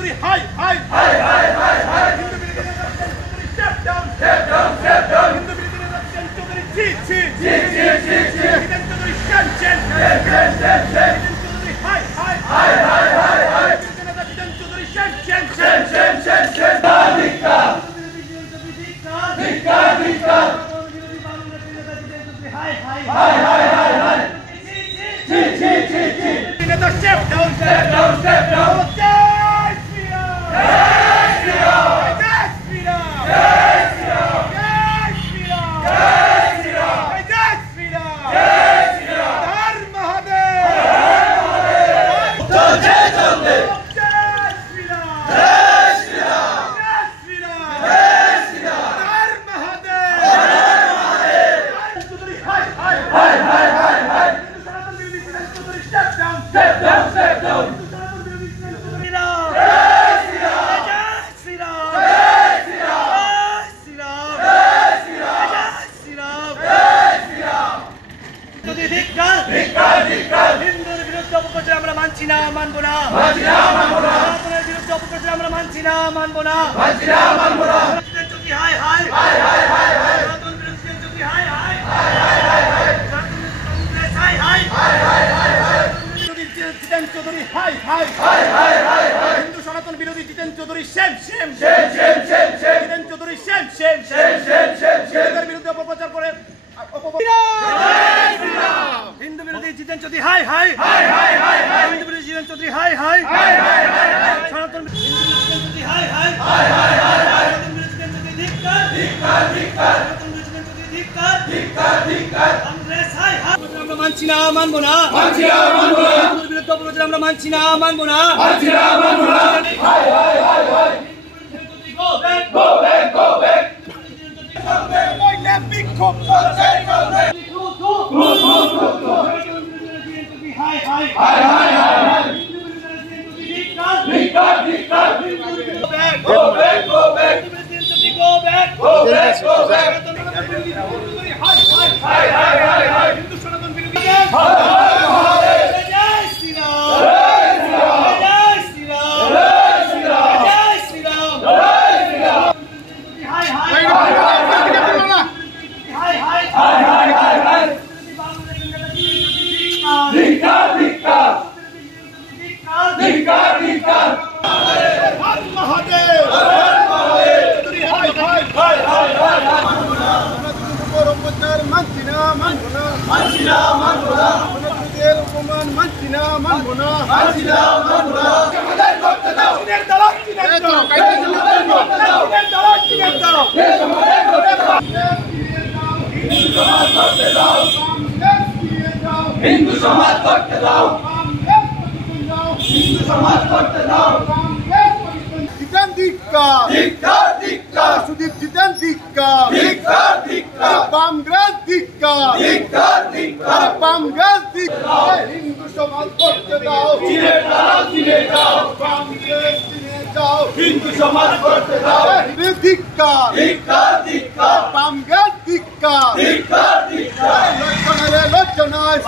চৌধুরী হাই হাই হাই হাই হাই হাই হিন্দু বিরোধী নেতা step down step down step down হিন্দু বিরোধী নেতা জিতেন চৌধুরী জি জি জি জি জি জি Jiten Chowdhury shame shame shame shame shame shame Jiten Chowdhury হাই হাই হাই হাই হাই হাই বিরোধী নেতা Jiten Chowdhury shame shame shame shame shame shame ধিক্কা ধিক্কা ধিক্কা বিরোধী বাংলাদেশের নেতা জিতেন চৌধুরী হাই হাই হাই হাই হাই হাই জি জি জি জি নেতা step down step down step down জয় শ্রী রাম জয় শ্রী রাম জয় শ্রী রাম জয় শ্রী রাম জয় শ্রী রাম জয় শ্রী রাম জয় শ্রী রাম জয় শ্রী রাম হর মহাদেব চলছে চলবে জয় শ্রী রাম জয় শ্রী রাম জয় শ্রী রাম জয় শ্রী রাম হর মহাদেব চৌধুরী হাই হাই হাই হাই হাই হাই সনাতন বিরোধী Chowdhury step down step down step down সনাতন বিরোধী চৌধুরী রাম জয় শ্রী রাম জয় শ্রী রাম জয় শ্রী রাম জয় শ্রী রাম জয় শ্রী রাম জয় শ্রী রাম যদি ধিক্কার ধিক্কার ধিক্কার হিন্দুর বিরুদ্ধে অপপ্রচার আমরা মানছি না মানব না মানছি না মানব না সনাতনের বিরুদ্ধে অপপ্রচার আমরা মানছি না মানব না মানছি না মানব না যদি হাই হাই হাই হাই হাই হাই সনাতন বিরুদ্ধে যদি হাই হাই হাই হাই হাই হাই কংগ্রেস হাই হাই হাই হাই হাই হাই জিতেন চৌধুরী হাই হাই হাই হাই হাই হাই হিন্দু সনাতন বিরোধী Jiten Chowdhury shame shame shame shame shame shame Jiten Chowdhury shame shame shame shame shame shame এর বিরুদ্ধে অপপ্রচার করে হিন্দু বিরোধী জিতেন চৌধুরী হাই হাই হাই হাই হাই হাই হিন্দু বিরোধী জিতেন চৌধুরী হাই হাই হাই হাই হাই হাই সনাতন হিন্দু বিরোধী জিতেন চৌধুরী হাই হাই হাই হাই হাই হাই সনাতন বিরোধী জিতেন চৌধুরী ধিক্কার ধিক্কার ধিক্কার সনাতন বিরোধী জিতেন চৌধুরী ধিক্কার ধিক্কার ধিক্কার কংগ্রেস হাই হাই আমরা মানছি না মানব না মানছি না মানব না হিন্দুর বিরুদ্ধে অপপ্রচার আমরা মানছি না মানব না মানছি না মানব না হাই হাই হাই হাই go back go back go back কইলে বিক্ষোভ চলছে চলবে হাই হাই হাই হাই হাই ধিক্কার ধিক্কার ধিক্কার go back go back go back go back go back হাই হাই হাই হাই হাই হাই হিন্দু সনাতন বিরোধী জয় শ্রী রাম জয় শ্রী রাম জয় শ্রী রাম জয় শ্রী রাম জয় শ্রী রাম জয় শ্রী রাম হাই হাই হাই হাই হাই হাই হাই হাই হাই ধিক্কার ধিক্কার ধিক্কার ধিক্কার হর মহাদেব হর মহাদেব চৌধুরী হাই হাই হাই হাই হাই অপপ্রচার মানছি না মানব না মানছি না মানব না সনাতনীদের অপমান মানছি না মানব না মানছি না মানব না সমাধান করতে দাও চীনের দালাল চীনের দাও সমাধান করতে দাও চীনের দালাল চীনের দাও সমাধান করতে দাও হিন্দু সমাজ করতে দাও হিন্দু সমাজ করতে দাও হিন্দু সমাজ করতে দাও জিতেন ধিক্কার ধিক্কার ধিক্কার সুদীপ জিতেন ধিক্কার ধিক্কার ধিক্কার কংগ্রেস ধিক্কার ধিক্কার ধিক্কার কংগ্রেস ধিক্কার হিন্দু সমাজ করতে দাও চিনে দাও চিনে দাও কংগ্রেস চিনে দাও হিন্দু সমাজ করতে দাও ধিক্কার ধিক্কার ধিক্কার কংগ্রেস ধিক্কার ধিক্কার ধিক্কার লজ্জনায় লজ্জনায়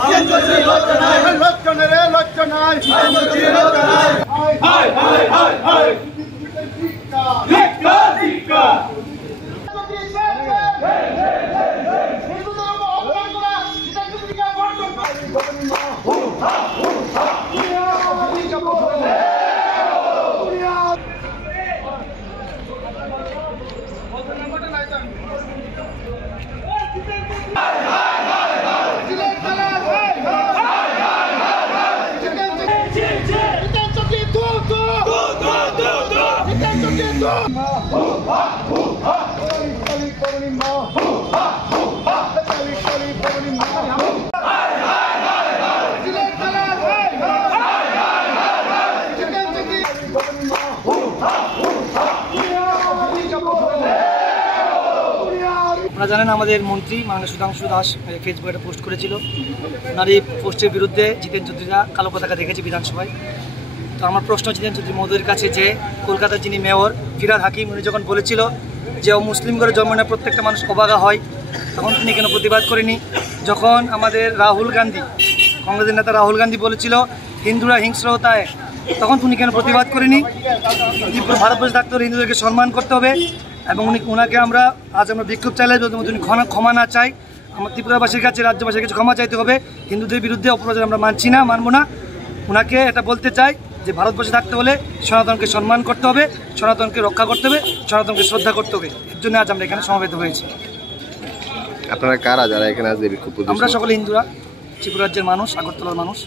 লজ্জনায় লজ্জনায় লজ্জনায় লজ্জনায় হাই হাই হাই হাই ধিক্কার ধিক্কার আপনারা জানেন আমাদের মন্ত্রী মাননীয় সুধাংশু দাস ফেসবুকে একটা পোস্ট করেছিল। ওনার এই পোস্টের বিরুদ্ধে জিতেন চৌধুরীরা কালো পতাকা দেখেছে বিধানসভায়। তো আমার প্রশ্ন জিতেন চৌধুরী মহোদয়ের কাছে যে কলকাতার যিনি মেয়র ফিরহাদ হাকিম উনি যখন বলেছিল যে মুসলিম ঘরে জন্ম নেওয়া প্রত্যেকটা মানুষ অবাগা হয়, তখন তিনি কেন প্রতিবাদ করেনি? যখন আমাদের রাহুল গান্ধী কংগ্রেসের নেতা রাহুল গান্ধী বলেছিল হিন্দুরা হিংস্র হতা তখন উনি কেন প্রতিবাদ করেনি? ত্রিপুরা ভারতবর্ষে থাকতে হলে হিন্দুদেরকে সম্মান করতে হবে এবং ওনাকে আমরা বিক্ষোভ চাইলে যদি উনি ক্ষমা না চাই, আমার ত্রিপুরাবাসীর কাছে, রাজ্যবাসীর কাছে ক্ষমা চাইতে হবে। হিন্দুদের বিরুদ্ধে অপপ্রচার আমরা মানবো না। ওনাকে এটা বলতে চাই যে ভারতবর্ষে থাকতে হলে সনাতনকে সম্মান করতে হবে, সনাতনকে রক্ষা করতে হবে, সনাতনকে শ্রদ্ধা করতে হবে। এর জন্য আজ আমরা এখানে সমবেত হয়েছি। আপনারা কারা যারা এখানে আজ বিক্ষোভ? আমরা সকলে হিন্দুরা, ত্রিপুরা রাজ্যের মানুষ, আগরতলার মানুষ।